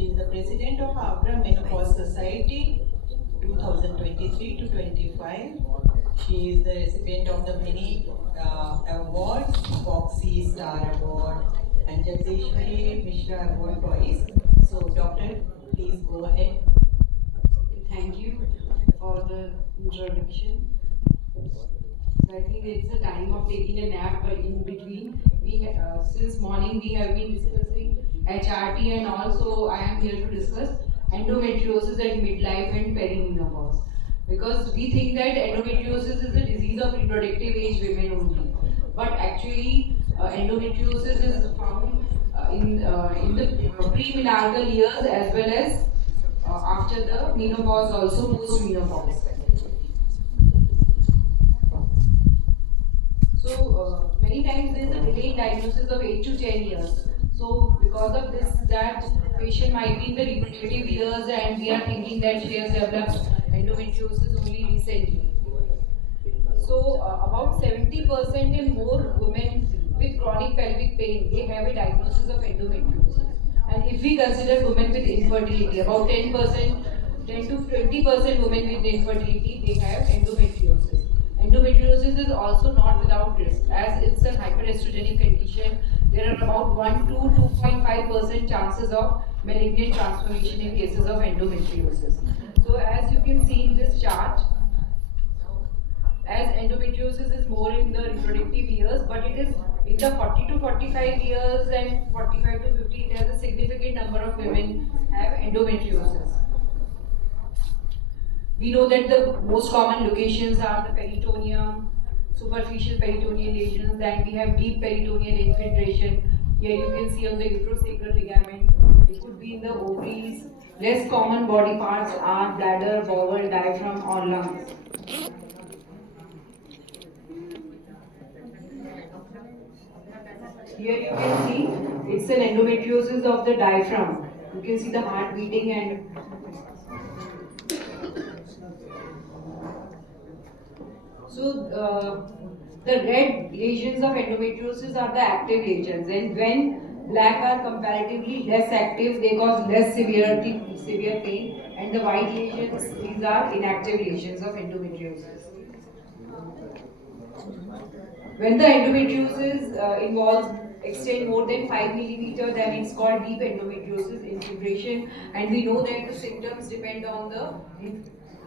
She is the president of At Menopause Society 2023 to 25. She is the recipient of the many awards, Foxy Star Award and Jagdishwari Mishra Award twice. So, doctor, please go ahead. Thank you for the introduction. So I think it's a time of taking a nap, but in between, since morning we have been discussing HRT, and also I am here to discuss endometriosis at midlife and perimenopause. Because we think that endometriosis is a disease of reproductive age women only, but actually endometriosis is found in the premenarchal years as well as after the menopause, also post menopause. So many times there is a delay in diagnosis of 8 to 10 years. So because of this, that patient might be in the reproductive years, and we are thinking that she has developed endometriosis only recently. So about 70% and more women with chronic pelvic pain, they have a diagnosis of endometriosis. And if we consider women with infertility, about 10%, 10 to 20% women with infertility, they have endometriosis. Endometriosis is also not without risk, as it's a hyperestrogenic condition. There are about 1 to 2.5% chances of malignant transformation in cases of endometriosis. So as you can see in this chart, as endometriosis is more in the reproductive years, but it is in the 40 to 45 years and 45 to 50, it has a significant number of women have endometriosis. We know that the most common locations are the peritoneum, superficial peritoneal lesions, then we have deep peritoneal infiltration. Here you can see on the uterosacral ligament, it could be in the ovaries. Less common body parts are bladder, bowel, diaphragm or lungs. Here you can see it's an endometriosis of the diaphragm. You can see the heart beating, and so the red lesions of endometriosis are the active lesions, and when black are comparatively less active, they cause less severe pain, and the white lesions, these are inactive lesions of endometriosis. When the endometriosis involves extend more than 5 millimeter, then it's called deep endometriosis infiltration, and we know that the symptoms depend on the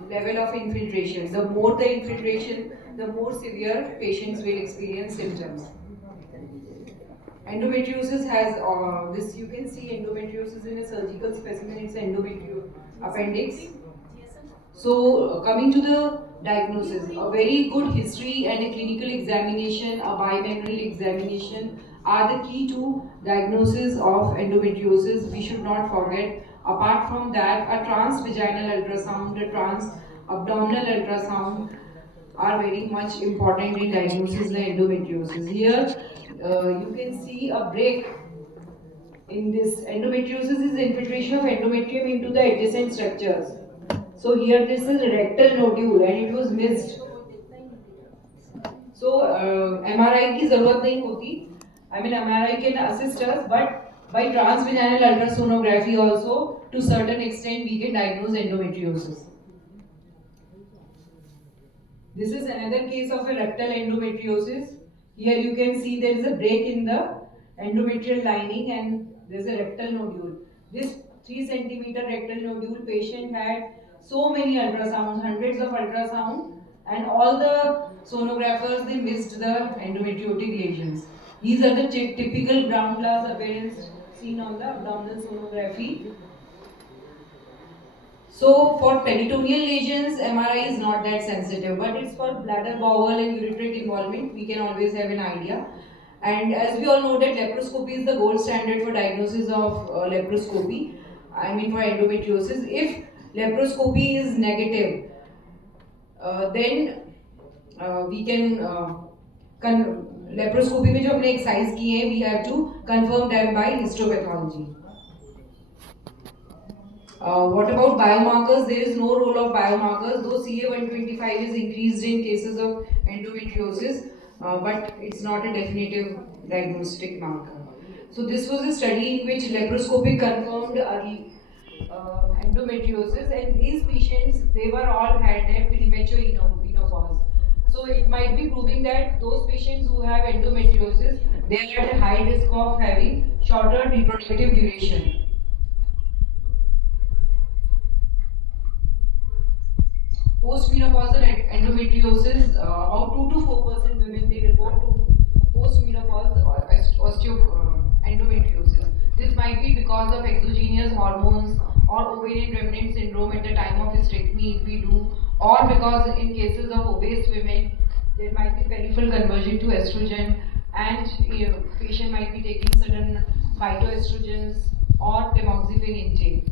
level of infiltration. The more the infiltration, the more severe patients will experience symptoms. Endometriosis has this, you can see endometriosis in a surgical specimen, it's endometrial appendix. So, coming to the diagnosis, a very good history and a clinical examination, a bimemoral examination are the key to diagnosis of endometriosis. We should not forget. Apart from that, a transvaginal ultrasound, a trans-abdominal ultrasound are very much important in diagnosis of endometriosis. Here, you can see a break in this. Endometriosis is infiltration of endometrium into the adjacent structures. So here this is rectal nodule and it was missed. So MRI की जरूरत नहीं होती. I mean MRI can assist us, but by transvaginal ultrasonography also, to certain extent we can diagnose endometriosis. This is another case of a rectal endometriosis. Here you can see there is a break in the endometrial lining and there is a rectal nodule. This 3 centimeter rectal nodule patient had so many ultrasounds, hundreds of ultrasound, and all the sonographers, they missed the endometriotic lesions. These are the typical ground glass appearance seen on the abdominal sonography. So for peritoneal lesions, MRI is not that sensitive, but it's for bladder, bowel and ureteric involvement, we can always have an idea. And as we all know that laparoscopy is the gold standard for diagnosis of laparoscopy, I mean for endometriosis. If laparoscopy is negative, then we can laparoscopy में जो हमने exercise किए हैं, we have to confirm them by histopathology. What about biomarkers? There is no role of biomarkers, though CA125 is increased in cases of endometriosis, but it's not a definitive diagnostic marker. So this was a study in which laparoscopic confirmed endometriosis, and these patients, they were all had a premature menopause. So it might be proving that those patients who have endometriosis, they are at a high risk of having shorter reproductive duration. Postmenopausal endometriosis, about 2 to 4% women, they report to postmenopause endometriosis. This might be because of exogenous hormones or ovarian remnant syndrome at the time of hysterectomy if we do, or because in cases of obese women, there might be peripheral conversion to estrogen, and patient might be taking certain phytoestrogens or tamoxifen intake.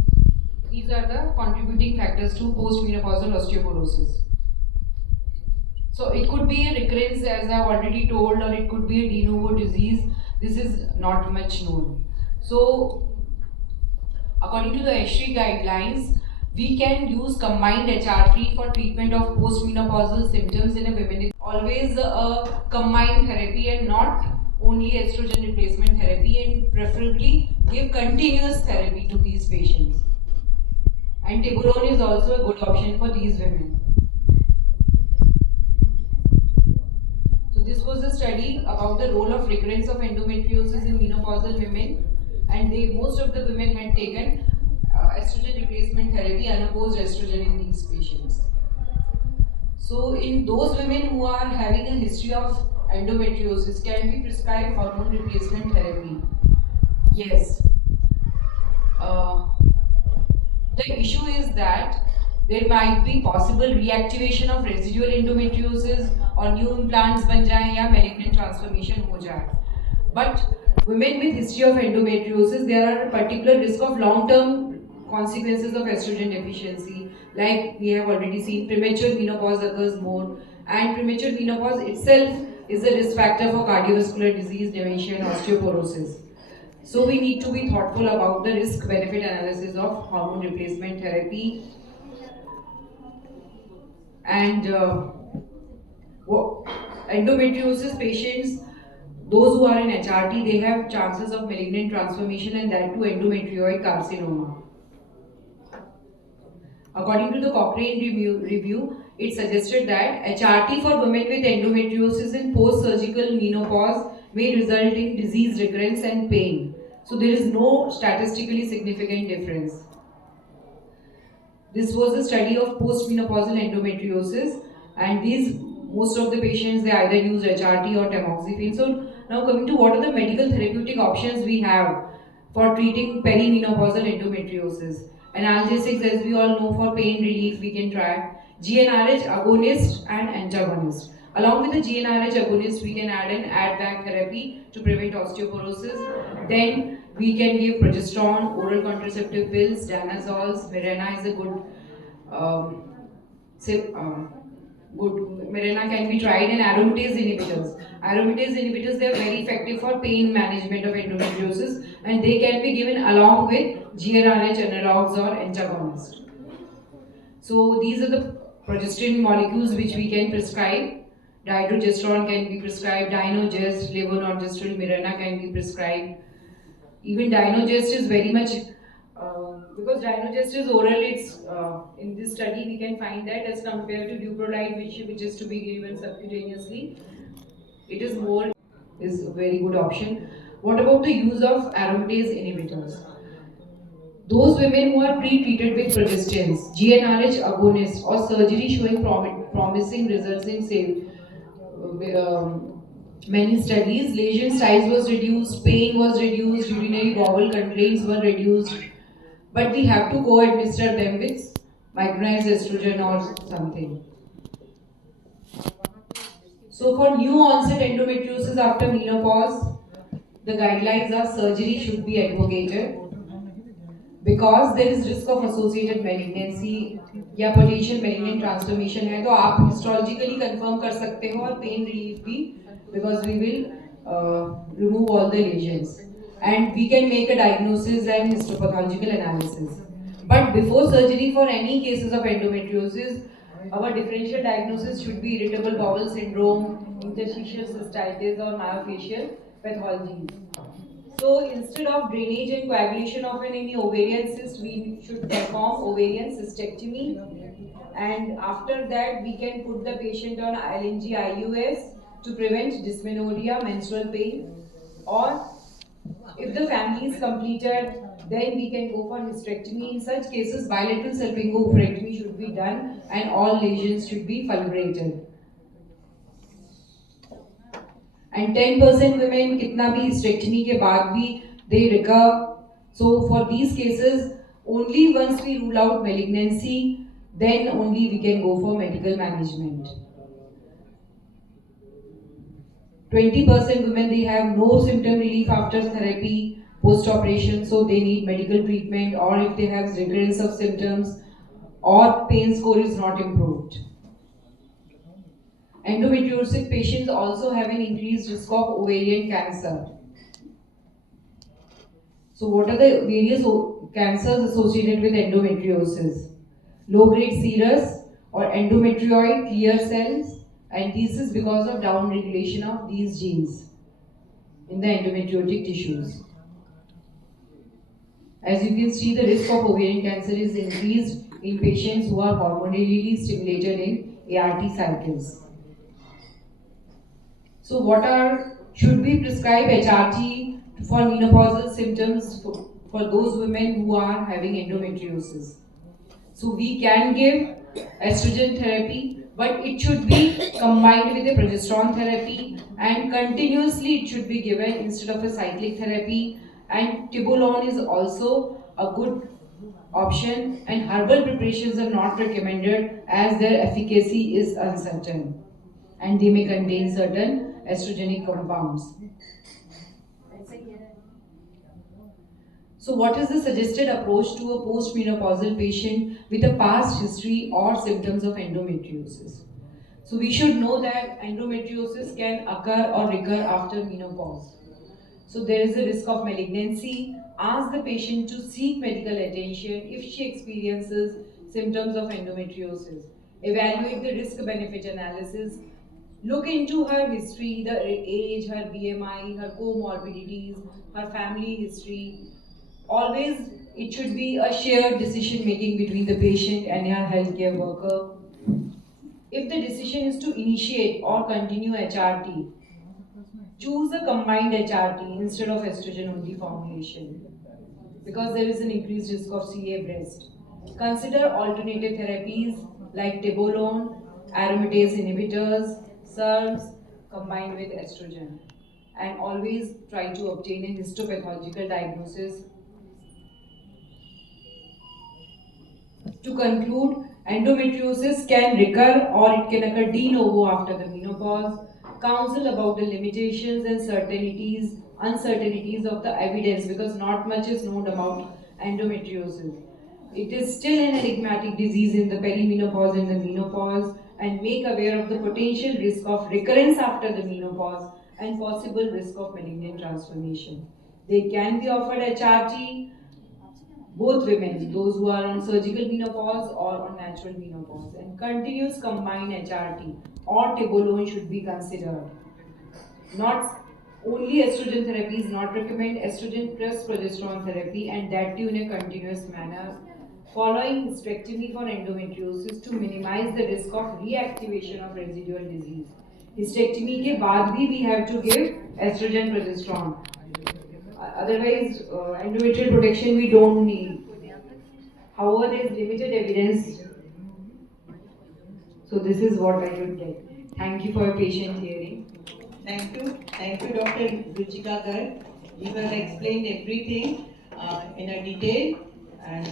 These are the contributing factors to postmenopausal osteoporosis. So it could be a recurrence, as I've already told, or it could be a de novo disease. This is not much known. So, according to the ESHRI guidelines, we can use combined HRT for treatment of postmenopausal symptoms in a woman. It's always a combined therapy and not only estrogen replacement therapy, and preferably give continuous therapy to these patients. And Tiburon is also a good option for these women. So this was a study about the role of recurrence of endometriosis in menopausal women, and most of the women had taken estrogen replacement therapy, unopposed estrogen in these patients. So in those women who are having a history of endometriosis, can we prescribe hormone replacement therapy? Yes. Uh, The issue is that there might be possible reactivation of residual endometriosis or new implants बन जाएं या malignant transformation हो जाए. But women with history of endometriosis, there are a particular risk of long-term consequences of estrogen deficiency. Like we have already seen, premature menopause occurs more, and premature menopause itself is a risk factor for cardiovascular disease, dementia, and osteoporosis. So we need to be thoughtful about the risk benefit analysis of hormone replacement therapy, and endometriosis patients, those who are in HRT, they have chances of malignant transformation, and that too endometrioid carcinoma. According to the Cochrane review, it suggested that HRT for women with endometriosis in post-surgical menopause may result in disease recurrence and pain. So there is no statistically significant difference. This was a study of postmenopausal endometriosis, and these most of the patients, they either use HRT or tamoxifen. So now coming to what are the medical therapeutic options we have for treating perimenopausal endometriosis. Analgesics, as we all know, for pain relief we can try GnRH agonist and antagonist. Along with the GnRH agonist, we can add an add-back therapy to prevent osteoporosis. Then we can give progesterone, oral contraceptive pills, danazols. Mirena is a good, say, good. Mirena can be tried, and aromatase inhibitors. Aromatase inhibitors, they are very effective for pain management of endometriosis, and they can be given along with GnRH analogs or antagonists. So these are the progesterone molecules which we can prescribe. Dihydrogesterone can be prescribed, Dynogest, levonorgestrel, Mirena can be prescribed. Even Dynogest is very much, because Dynogest is oral, it's in this study we can find that as compared to Duprolide, which is to be given subcutaneously, it is more, is a very good option. What about the use of aromatase inhibitors? Those women who are pre-treated with progestins, GnRH agonists, or surgery showing promising results in many studies, lesion size was reduced, pain was reduced, urinary bowel complaints were reduced, but we have to co-administer them with micronized estrogen or something. So for new onset endometriosis after menopause, the guidelines are surgery should be advocated because there is risk of associated malignancy या potential malignant transformation है तो आप histologically confirm कर सकते हो और pain relief भी because we will remove all the lesions and we can make a diagnosis and histopathological analysis. But before surgery for any cases of endometriosis, our differential diagnosis should be irritable bowel syndrome, interstitial cystitis or myofascial pathologies. So instead of drainage and coagulation of any ovarian cyst, we should perform ovarian cystectomy. And after that, we can put the patient on ILNG IUS to prevent dysmenorrhea, menstrual pain. Or if the family is completed, then we can go for hysterectomy. In such cases, bilateral salpingo-oophorectomy should be done and all lesions should be fulgurated. And 10% women कितना भी hysterectomy के बाद भी they recur. So for these cases, only once we rule out malignancy, then only we can go for medical management. 20% women, they have no symptom relief after therapy post operation, so they need medical treatment, or if they have recurrence of symptoms or pain score is not improved. Endometriosis patients also have an increased risk of ovarian cancer. So what are the various cancers associated with endometriosis? Low-grade serous or endometrioid clear cells, and this is because of downregulation of these genes in the endometriotic tissues. As you can see, the risk of ovarian cancer is increased in patients who are hormonally stimulated in ART cycles. So should we prescribe HRT for menopausal symptoms for those women who are having endometriosis? So we can give estrogen therapy, but it should be combined with a progesterone therapy, and continuously it should be given instead of a cyclic therapy. And tibolone is also a good option, and herbal preparations are not recommended as their efficacy is uncertain and they may contain certain estrogenic compounds. So what is the suggested approach to a postmenopausal patient with a past history or symptoms of endometriosis? So we should know that endometriosis can occur or recur after menopause. So there is a risk of malignancy. Ask the patient to seek medical attention if she experiences symptoms of endometriosis. Evaluate the risk-benefit analysis. Look into her history, the age, her BMI, her comorbidities, her family history. Always, it should be a shared decision making between the patient and her healthcare worker. If the decision is to initiate or continue HRT, choose a combined HRT instead of estrogen only formulation because there is an increased risk of CA breast. Consider alternative therapies like tibolone, aromatase inhibitors, SERMs combined with estrogen. And always try to obtain a histopathological diagnosis. To conclude, endometriosis can recur or it can occur de novo after the menopause. Counsel about the limitations and uncertainties of the evidence because not much is known about endometriosis. It is still an enigmatic disease in the perimenopause and the menopause, and make aware of the potential risk of recurrence after the menopause and possible risk of malignant transformation. They can be offered HRT, both women, those who are on surgical menopause or on natural menopause, and continuous combined HRT or tibolone should be considered. Not only estrogen therapy is not recommended, estrogen plus progesterone therapy, and that too in a continuous manner. Following hysterectomy for endometriosis to minimize the risk of reactivation of residual disease. Hysterectomy के बाद भी we have to give estrogen progesterone. Otherwise, endometrial protection we don't need. However, there is limited evidence. So this is what I could get. Thank you for your patient hearing. Thank you, Dr. Ruchika Garg. You have explained everything in a detail, and